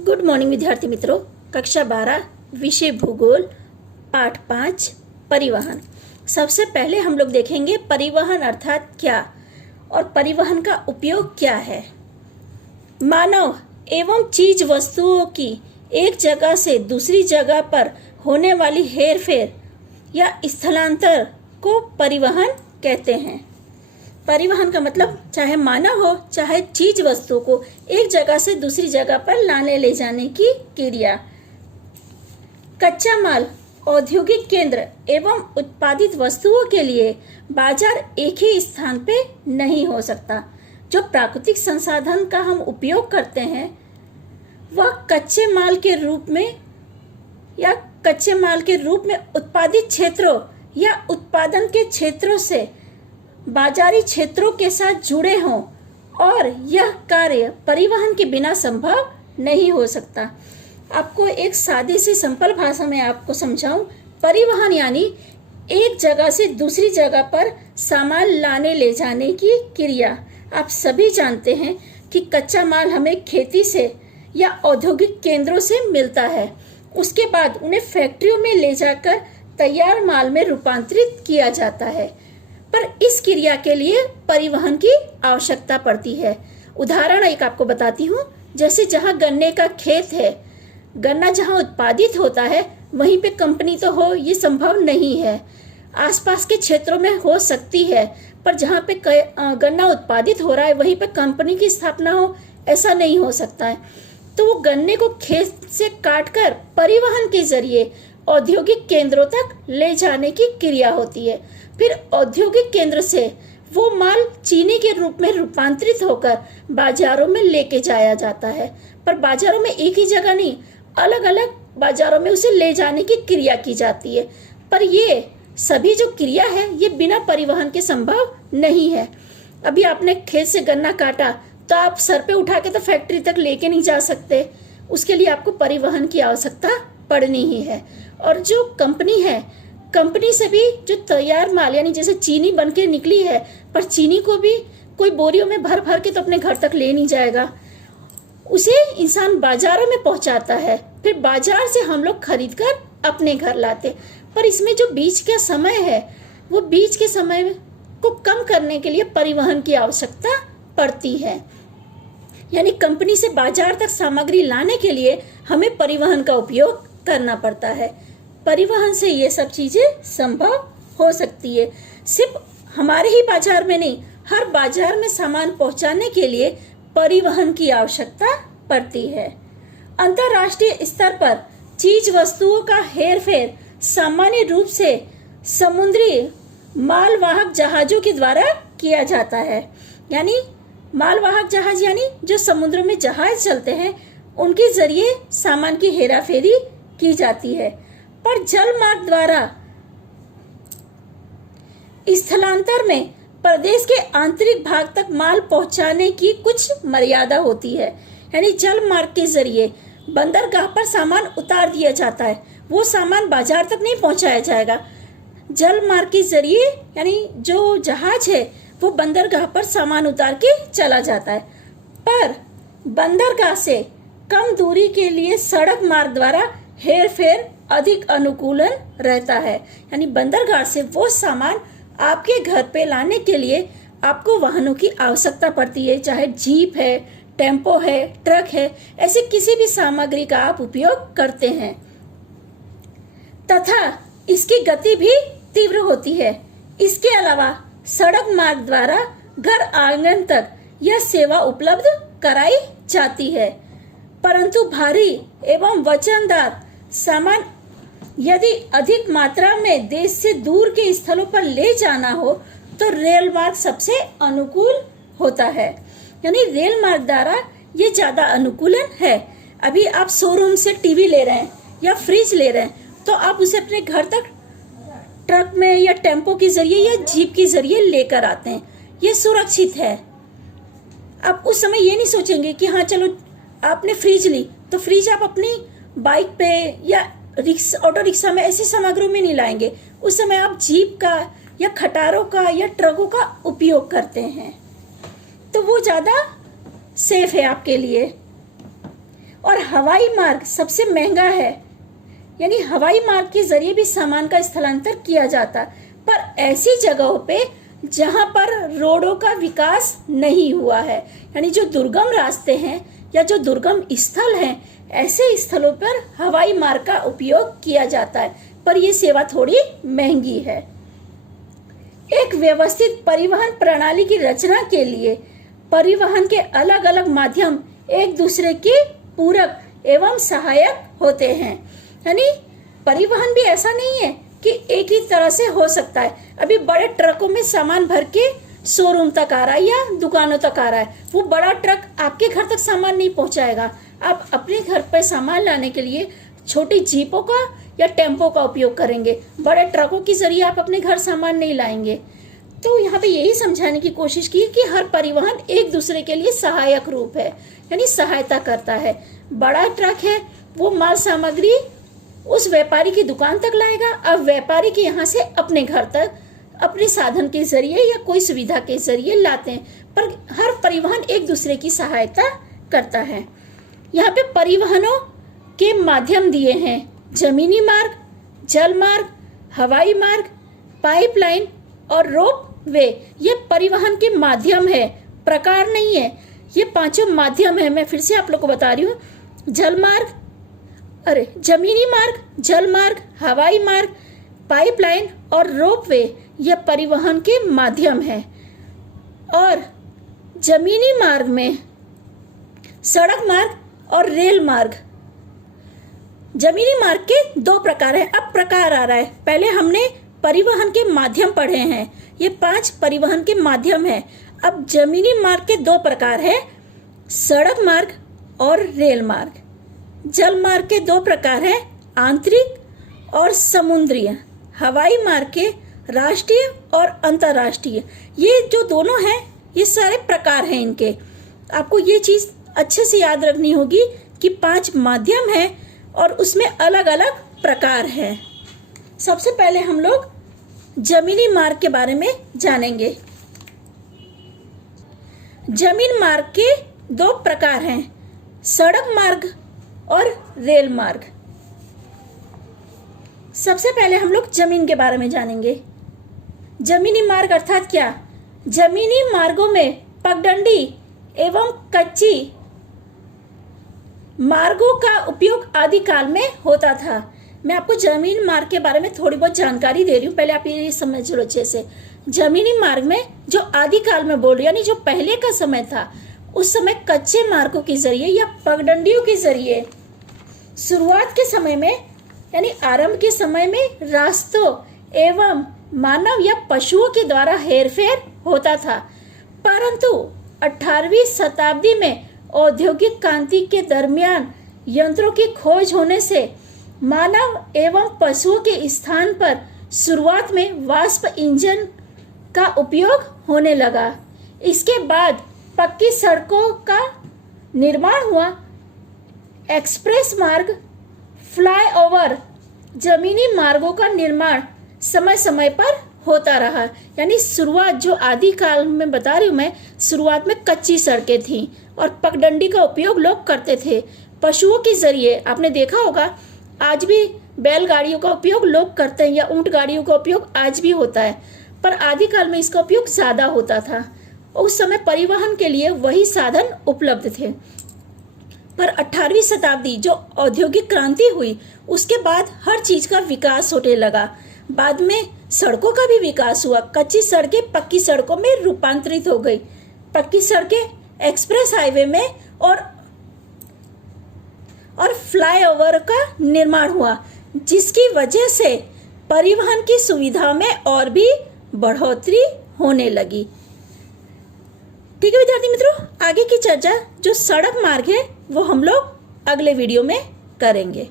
Good morning विद्यार्थी मित्रों। कक्षा 12 विषय भूगोल पाठ 5 परिवहन। सबसे पहले हम लोग देखेंगे परिवहन अर्थात क्या और परिवहन का उपयोग क्या है। मानव एवं चीज वस्तुओं की एक जगह से दूसरी जगह पर होने वाली हेरफेर या स्थलांतर को परिवहन कहते हैं। परिवहन का मतलब चाहे मानव हो चाहे चीज वस्तु को एक जगह से दूसरी जगह पर लाने ले जाने की क्रिया। कच्चा माल, औद्योगिक केंद्र एवं उत्पादित वस्तुओं के लिए बाजार एक ही स्थान पे नहीं हो सकता। जो प्राकृतिक संसाधन का हम उपयोग करते हैं वह कच्चे माल के रूप में उत्पादित क्षेत्रों या उत्पादन के क्षेत्रों से बाजारी क्षेत्रों के साथ जुड़े हों और यह कार्य परिवहन के बिना संभव नहीं हो सकता। आपको एक सादी सी सिंपल भाषा में आपको समझाऊं। परिवहन यानी एक जगह से दूसरी जगह पर सामान लाने ले जाने की क्रिया। आप सभी जानते हैं कि कच्चा माल हमें खेती से या औद्योगिक केंद्रों से मिलता है। उसके बाद उन्हें फैक्ट्रियों में ले जाकर तैयार माल में रूपांतरित किया जाता है, पर इस क्रिया के लिए परिवहन की आवश्यकता पड़ती है। उदाहरण एक आपको बताती हूँ। जैसे जहाँ गन्ने का खेत है, गन्ना जहाँ उत्पादित होता है वहीं पे कंपनी तो हो ये संभव नहीं है। आसपास के क्षेत्रों में हो सकती है, पर जहाँ पे गन्ना उत्पादित हो रहा है वहीं पे कंपनी की स्थापना हो ऐसा नहीं हो सकता है। तो वो गन्ने को खेत से काटकर परिवहन के जरिए औद्योगिक केंद्रों तक ले जाने की क्रिया होती है। फिर औद्योगिक केंद्र से वो माल चीनी के रूप में रूपांतरित होकर बाजारों में लेके जाया जाता है, पर बाजारों में एक ही जगह नहीं, अलग अलग बाजारों में उसे ले जाने की क्रिया की जाती है। पर ये सभी जो क्रिया है ये बिना परिवहन के संभव नहीं है। अभी आपने खेत से गन्ना काटा तो आप सर पे उठा के तो फैक्ट्री तक लेके नहीं जा सकते, उसके लिए आपको परिवहन की आवश्यकता पड़नी ही है। और जो कंपनी है, कंपनी से भी जो तैयार माल यानी जैसे चीनी बन के निकली है, पर चीनी को भी कोई बोरियों में भर भर के तो अपने घर तक ले नहीं जाएगा, उसे इंसान बाजारों में पहुंचाता है, फिर बाजार से हम लोग खरीद कर अपने घर लाते। पर इसमें जो बीच का समय है वो बीच के समय को कम करने के लिए परिवहन की आवश्यकता पड़ती है। यानी कंपनी से बाजार तक सामग्री लाने के लिए हमें परिवहन का उपयोग करना पड़ता है। परिवहन से ये सब चीजें संभव हो सकती है। सिर्फ हमारे ही बाजार में नहीं, हर बाजार में सामान पहुंचाने के लिए परिवहन की आवश्यकता पड़ती है। अंतर्राष्ट्रीय स्तर पर चीज वस्तुओं का हेरफेर सामान्य रूप से समुद्री मालवाहक जहाजों के द्वारा किया जाता है। यानी मालवाहक जहाज यानी जो समुद्र में जहाज चलते हैं उनके जरिए सामान की हेराफेरी की जाती है। पर जल मार्ग द्वारा स्थलांतर में प्रदेश के आंतरिक भाग तक माल पहुंचाने की कुछ मर्यादा होती है। यानी जल मार्ग के जरिए बंदरगाह पर सामान उतार दिया जाता है, वो सामान बाजार तक नहीं पहुंचाया जाएगा। जल मार्ग के जरिए यानी जो जहाज है वो बंदरगाह पर सामान उतार के चला जाता है, पर बंदरगाह से कम दूरी के लिए सड़क मार्ग द्वारा हेरफेर अधिक अनुकूलन रहता है। यानी बंदरगाह से वो सामान आपके घर पे लाने के लिए आपको वाहनों की आवश्यकता पड़ती है, चाहे जीप है, टेम्पो है, ट्रक है, ऐसे किसी भी सामग्री का आप उपयोग करते हैं। तथा इसकी गति भी तीव्र होती है। इसके अलावा सड़क मार्ग द्वारा घर आंगन तक यह सेवा उपलब्ध कराई जाती है, परंतु भारी एवं वजनदार सामान यदि अधिक मात्रा में देश से दूर के स्थलों पर ले जाना हो तो रेल मार्ग सबसे अनुकूल होता है। यानी रेल मार्ग द्वारा ये ज्यादा अनुकूलन है। अभी आप शोरूम से टीवी ले रहे हैं या फ्रिज ले रहे हैं तो आप उसे अपने घर तक ट्रक में या टेम्पो के जरिए या जीप के जरिए लेकर आते हैं, ये सुरक्षित है। आप उस समय ये नहीं सोचेंगे कि हाँ चलो आपने फ्रिज ली तो फ्रिज आप अपनी बाइक पे या ऑटो रिक्शा में ऐसे सामग्रियों में नहीं लाएंगे। उस समय आप जीप का या खटारों का या ट्रकों का उपयोग करते हैं, तो वो ज्यादा सेफ है आपके लिए। और हवाई मार्ग सबसे महंगा है, यानी हवाई मार्ग के जरिए भी सामान का स्थलांतर किया जाता, पर ऐसी जगहों पे जहां पर रोडों का विकास नहीं हुआ है, यानी जो दुर्गम रास्ते हैं या जो दुर्गम स्थल हैं, ऐसे स्थलों पर हवाई मार्ग का उपयोग किया जाता है, पर यह सेवा थोड़ी महंगी है। एक व्यवस्थित परिवहन प्रणाली की रचना के लिए परिवहन के अलग अलग माध्यम एक दूसरे के पूरक एवं सहायक होते हैं, यानी परिवहन भी ऐसा नहीं है कि एक ही तरह से हो सकता है। अभी बड़े ट्रकों में सामान भर के शोरूम तक आ रहा है या दुकानों तक आ रहा है, वो बड़ा ट्रक आपके घर तक सामान नहीं पहुंचाएगा। आप अपने घर पर सामान लाने के लिए छोटी जीपों का या टेम्पो का उपयोग करेंगे, बड़े ट्रकों के जरिए आप अपने घर सामान नहीं लाएंगे। तो यहाँ पे यही समझाने की कोशिश की कि हर परिवहन एक दूसरे के लिए सहायक रूप है, यानी सहायता करता है। बड़ा ट्रक है, वो माल सामग्री उस व्यापारी की दुकान तक लाएगा, अब व्यापारी के यहाँ से अपने घर तक अपने साधन के जरिए या कोई सुविधा के जरिए लाते हैं, पर हर परिवहन एक दूसरे की सहायता करता है। यहाँ पे परिवहनों के माध्यम दिए हैं: जमीनी मार्ग, जल मार्ग, हवाई मार्ग, पाइपलाइन और रोप वे। ये परिवहन के माध्यम है, प्रकार नहीं है, ये पांचों माध्यम है। मैं फिर से आप लोग को बता रही हूँ, जमीनी मार्ग, जल मार्ग, हवाई मार्ग, पाइपलाइन और रोप वे, यह परिवहन के माध्यम है। और जमीनी मार्ग में सड़क मार्ग और रेल मार्ग। जमीनी मार्ग के दो प्रकार हैं, अब प्रकार आ रहा है। पहले हमने परिवहन के माध्यम पढ़े हैं, ये 5 परिवहन के माध्यम है। अब जमीनी मार्ग के 2 प्रकार है, सड़क मार्ग और रेल मार्ग। जल मार्ग के 2 प्रकार है, आंतरिक और समुद्रीय। हवाई मार्ग के राष्ट्रीय और अंतर्राष्ट्रीय। ये जो दोनों हैं, ये सारे प्रकार हैं इनके। आपको ये चीज अच्छे से याद रखनी होगी कि 5 माध्यम है और उसमें अलग अलग प्रकार है। सबसे पहले हम लोग जमीनी मार्ग के बारे में जानेंगे। जमीन मार्ग के 2 प्रकार हैं, सड़क मार्ग और रेल मार्ग। सबसे पहले हम लोग जमीन के बारे में जानेंगे। जमीनी मार्ग अर्थात क्या? जमीनी मार्गों में पगडंडी एवं कच्ची मार्गों का उपयोग आदिकाल में होता था। मैं आपको जमीन मार्ग के बारे में थोड़ी बहुत जानकारी दे रही हूँ, पहले आप ये समझ लो अच्छे से। जमीनी मार्ग में जो आदिकाल में बोल रही हूँ, यानी जो पहले का समय था, उस समय कच्चे मार्गों के जरिए या पगडंडियों के जरिए शुरुआत के समय में, यानी आरंभ के समय में रास्तों एवं मानव या पशुओं के द्वारा हेरफेर होता था। परंतु 18वीं शताब्दी में औद्योगिक क्रांति के दरमियान यंत्रों की खोज होने से मानव एवं पशुओं के स्थान पर शुरुआत में वाष्प इंजन का उपयोग होने लगा। इसके बाद पक्की सड़कों का निर्माण हुआ। एक्सप्रेस मार्ग, फ्लाईओवर, जमीनी मार्गों का निर्माण समय समय पर होता रहा। यानी शुरुआत जो आदिकाल में बता रही हूँ मैं, शुरुआत में कच्ची सड़कें थीं और पगडंडी का उपयोग लोग करते थे पशुओं के जरिए। आपने देखा होगा आज भी बैलगाड़ियों का उपयोग लोग करते हैं या ऊंट गाड़ियों का उपयोग आज भी होता है, पर आदिकाल में इसका उपयोग ज्यादा होता था। उस समय परिवहन के लिए वही साधन उपलब्ध थे। पर 18वीं शताब्दी जो औद्योगिक क्रांति हुई, उसके बाद हर चीज का विकास होने लगा। बाद में सड़कों का भी विकास हुआ। कच्ची सड़कें पक्की सड़कों में रूपांतरित हो गई, पक्की सड़कें एक्सप्रेस हाईवे में और फ्लाईओवर का निर्माण हुआ, जिसकी वजह से परिवहन की सुविधा में और भी बढ़ोतरी होने लगी। ठीक है विद्यार्थी मित्रों, आगे की चर्चा जो सड़क मार्ग है वो हम लोग अगले वीडियो में करेंगे।